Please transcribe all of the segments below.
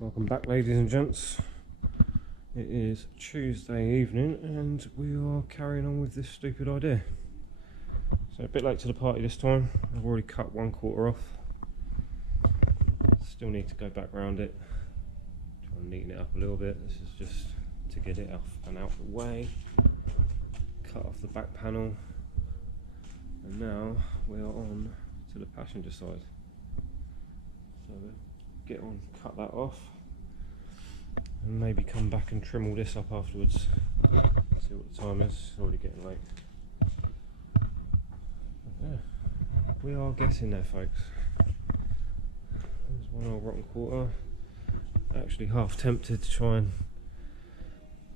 Welcome back, ladies and gents. It is Tuesday evening and we are carrying on with this stupid idea. So a bit late to the party this time. I've already cut 1/4 off. Still need to go back round it, try and neaten it up a little bit. This is just to get it off and out the way. Cut off the back panel, and now we are on to the passenger side. So we'll get on, cut that off, and maybe come back and trim all this up afterwards. See what the time is. It's already getting late. But yeah, we are getting there, folks. There's one old rotten quarter. Actually half tempted to try and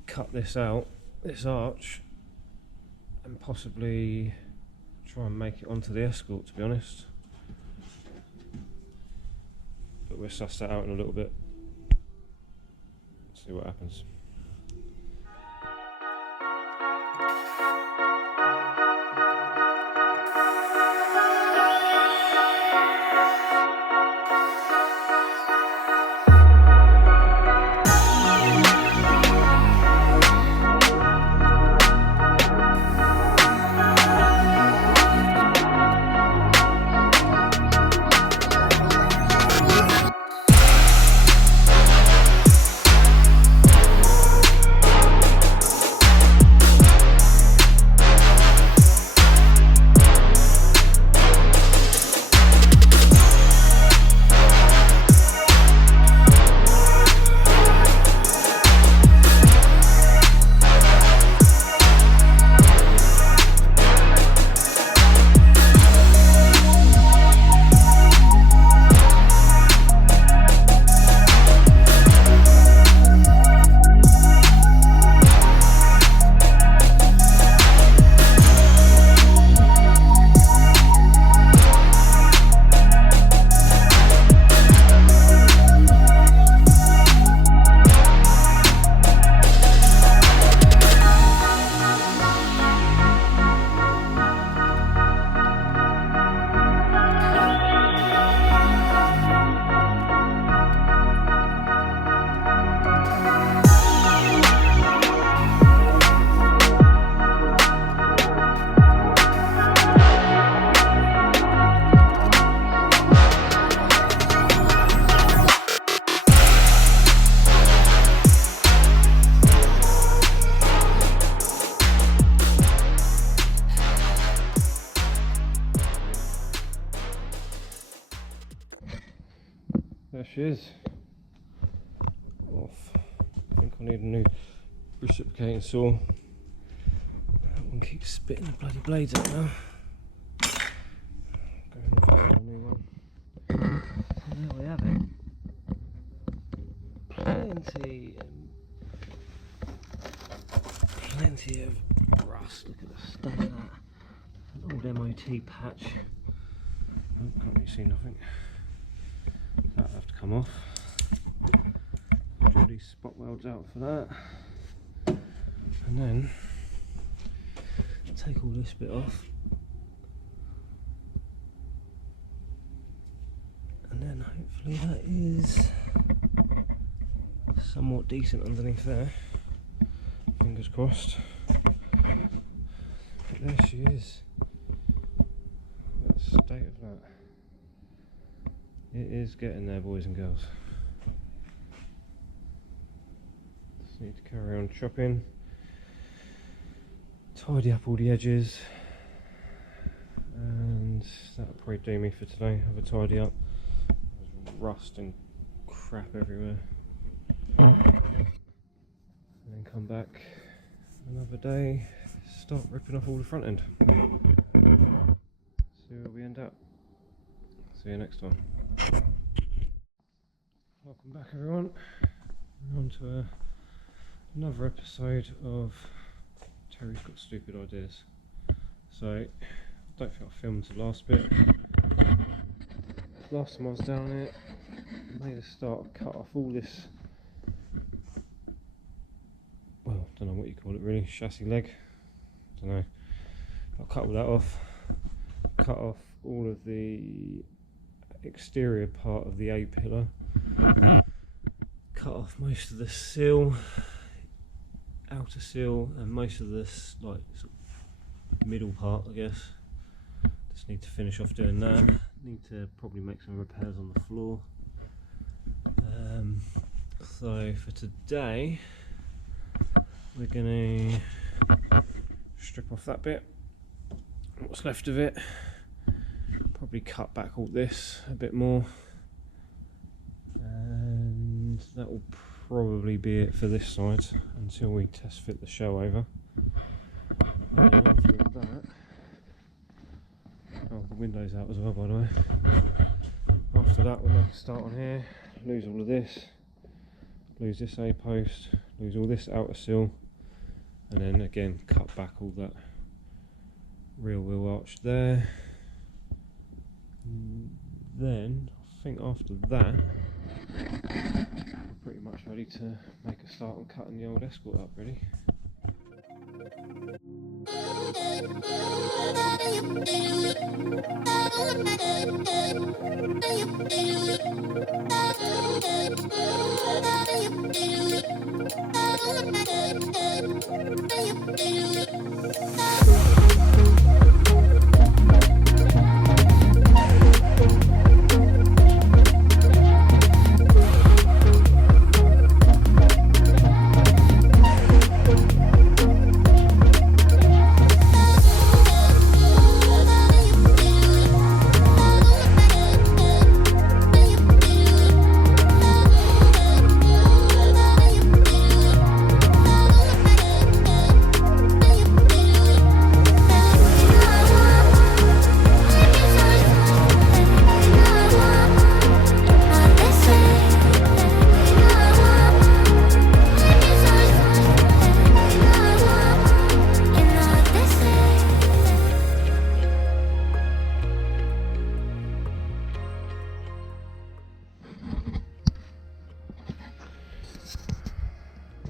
cut this out, this arch, and possibly try and make it onto the Escort, to be honest. But we'll suss that out in a little bit. See what happens. There she is, off. I think I need a new reciprocating saw. That one keeps spitting the bloody blades out now. Going off for a new one. And there we have it. Plenty of rust. Look at the state of that. An old MOT patch. Oh, can't really see nothing. That'll have to come off. Draw these spot welds out for that, and then take all this bit off, and then hopefully that is somewhat decent underneath there. Fingers crossed. But there she is. What the state of that. It is getting there, boys and girls. Just need to carry on chopping, tidy up all the edges, and that'll probably do me for today. Have a tidy up. There's rust and crap everywhere. And then come back another day, start ripping off all the front end. See where we end up. See you next time. Welcome back, everyone. We're on to another episode of Terry's Got Stupid Ideas. So, I don't think I filmed the last bit. Last time I was down here, I made a start, cut off all this, well, I don't know what you call it really, chassis leg, I don't know. I'll cut all that off, cut off all of the exterior part of the A pillar, cut off most of the sill, outer sill, and most of this like sort of middle part, I guess. Just need to finish off doing that. Need to probably make some repairs on the floor. So for today, we're going to strip off that bit, what's left of it, probably cut back all this a bit more, and that will probably be it for this side until we test fit the show over. And then after that, oh, the window's out as well, by the way. After that, we'll make a start on here, lose all of this, lose this A post, lose all this outer sill, and then again cut back all that rear wheel arch there. And then I think after that we're pretty much ready to make a start on cutting the old Escort up, really.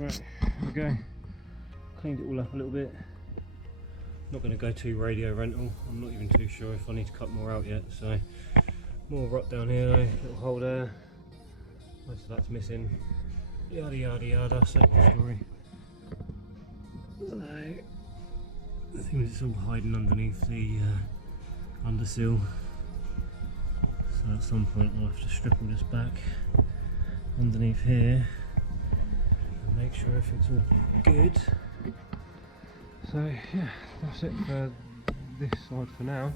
Right, here we go. Cleaned it all up a little bit. Not going to go to radio rental. I'm not even too sure if I need to cut more out yet. So more rot down here though, little hole there. Most of that's missing. Yada yada yada, same old story. So I think it's all hiding underneath the undersill. So at some point I'll have to strip all this back underneath here. Make sure everything's all good. So yeah, that's it for this side for now.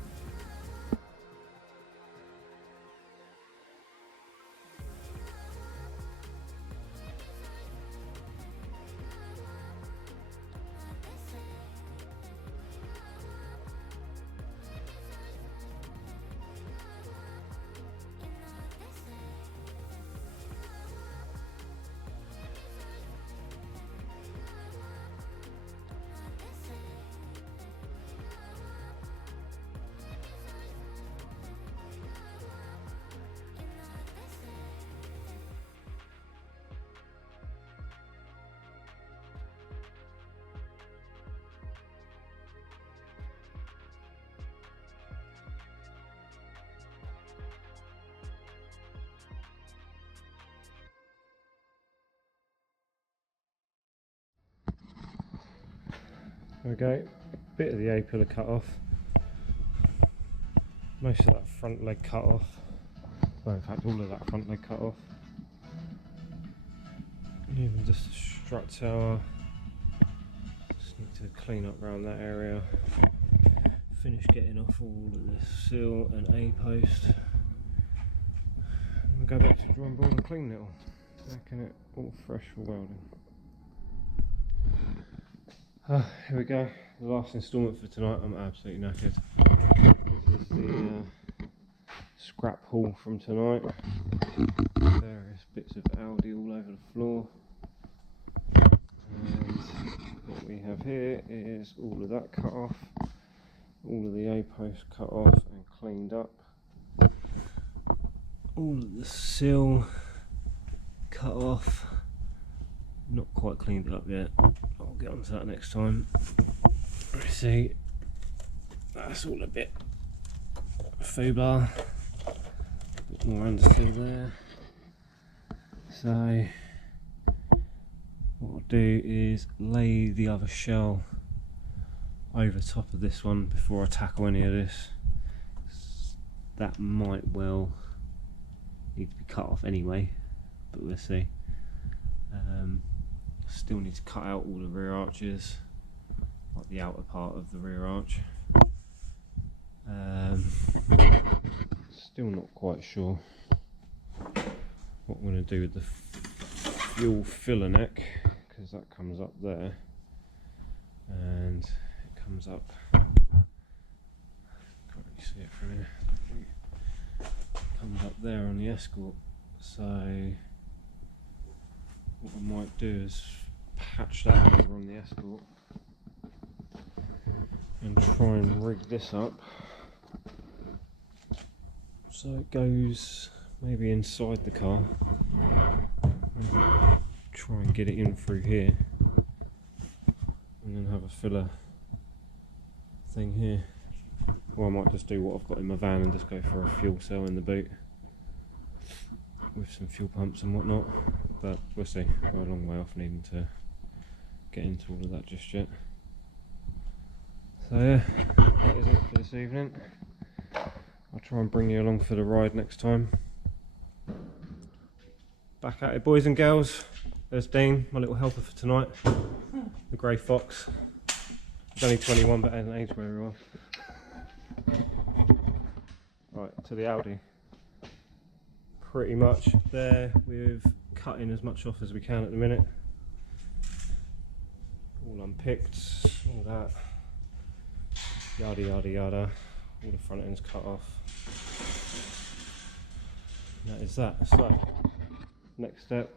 Okay, bit of the A-pillar cut off, most of that front leg cut off, well in fact all of that front leg cut off, even just the strut tower. Just need to clean up around that area, finish getting off all of the sill and A-post, and we'll go back to the drawing board and clean it all, making it all fresh for welding. Here we go, the last instalment for tonight. I'm absolutely knackered. This is the scrap haul from tonight. Various bits of Audi all over the floor. And what we have here is all of that cut off, all of the A-post cut off and cleaned up, all of the sill cut off, not quite cleaned it up yet. I'll get onto that next time. You see, that's all a bit foobar, a bit more undersill there. So what I'll do is lay the other shell over top of this one before I tackle any of this. That might well need to be cut off anyway, but we'll see. Still need to cut out all the rear arches, like the outer part of the rear arch. Still not quite sure what I'm going to do with the fuel filler neck, because that comes up there and it comes up, can't really see it from here, it comes up there on the Escort. So what I might do is patch that over on the Escort and try and rig this up so it goes maybe inside the car. Maybe try and get it in through here and then have a filler thing here. Or I might just do what I've got in my van and just go for a fuel cell in the boot with some fuel pumps and whatnot, but we'll see. We're a long way off needing to get into all of that just yet. So yeah, that is it for this evening. I'll try and bring you along for the ride next time. Back at it, boys and girls. There's Dean, my little helper for tonight, the grey fox. He's only 21 but hasn't aged very well. Right, to the Audi. Pretty much there, we've cut in as much off as we can at the minute. All unpicked, all that, yada yada yada, all the front ends cut off. And that is that. So, next step,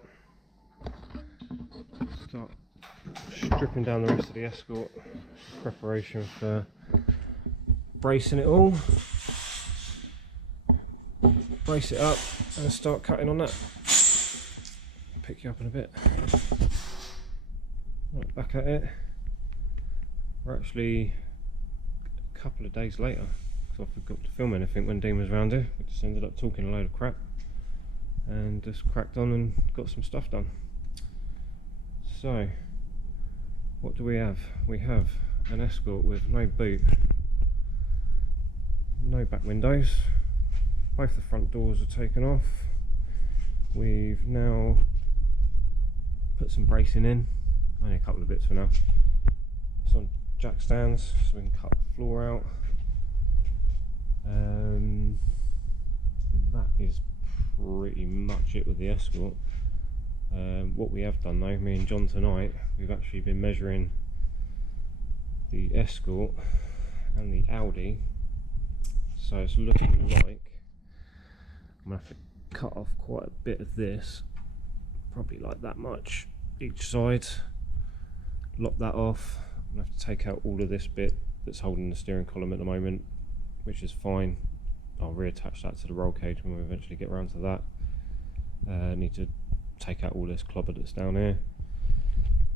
start stripping down the rest of the Escort, preparation for bracing it all. Brace it up and start cutting on that. Pick you up in a bit. Right, back at it. We're actually a couple of days later, because I forgot to film anything when Dean was around here. We just ended up talking a load of crap and just cracked on and got some stuff done. So, what do we have? We have an Escort with no boot, no back windows. Both the front doors are taken off. We've now put some bracing in, only a couple of bits for now. It's on jack stands so we can cut the floor out. That is pretty much it with the Escort. What we have done though, me and John tonight, we've actually been measuring the Escort and the Audi, so it's looking like I'm going to have to cut off quite a bit of this, probably like that much each side, lock that off. I'm going to have to take out all of this bit that's holding the steering column at the moment, which is fine. I'll reattach that to the roll cage when we eventually get around to that. I need to take out all this clobber that's down here.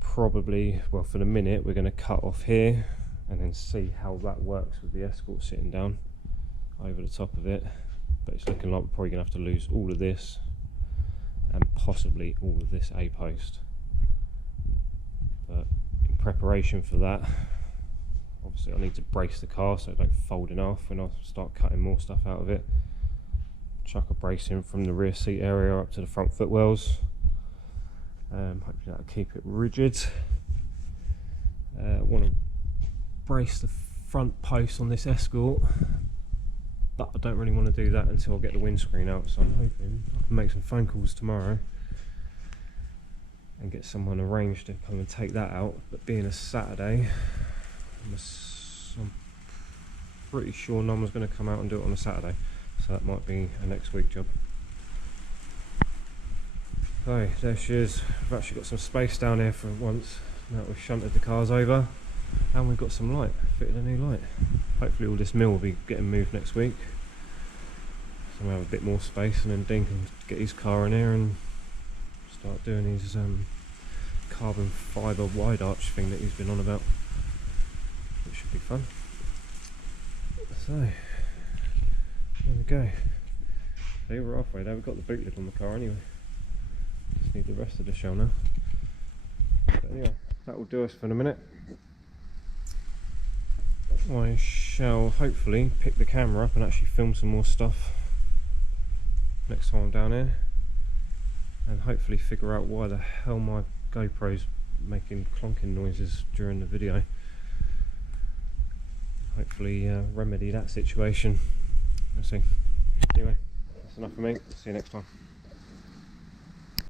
Probably, well, for the minute we're going to cut off here and then see how that works with the Escort sitting down over the top of it. But it's looking like we're probably going to have to lose all of this and possibly all of this A-post. But in preparation for that, obviously I need to brace the car so it don't fold in half when I start cutting more stuff out of it. Chuck a brace in from the rear seat area up to the front footwells. Hopefully that'll keep it rigid. I want to brace the front post on this Escort, but I don't really want to do that until I get the windscreen out, so I'm hoping I can make some phone calls tomorrow and get someone arranged to come and take that out. But being a Saturday, I'm pretty sure no one's going to come out and do it on a Saturday, so that might be a next week job. So there she is. We've actually got some space down here for once, now that we've shunted the cars over, and we've got some light, fitted a new light. Hopefully all this mill will be getting moved next week, so we'll have a bit more space, and then Dean can get his car in here and start doing his carbon fibre wide arch thing that he's been on about, which should be fun. So there we go. See, we're halfway there. We've got the boot lid on the car anyway, just need the rest of the shell now. But yeah, that will do us for the minute. I shall hopefully pick the camera up and actually film some more stuff next time I'm down here, and hopefully figure out why the hell my GoPro's making clonking noises during the video. Hopefully remedy that situation. We'll see. Anyway, that's enough for me. See you next time.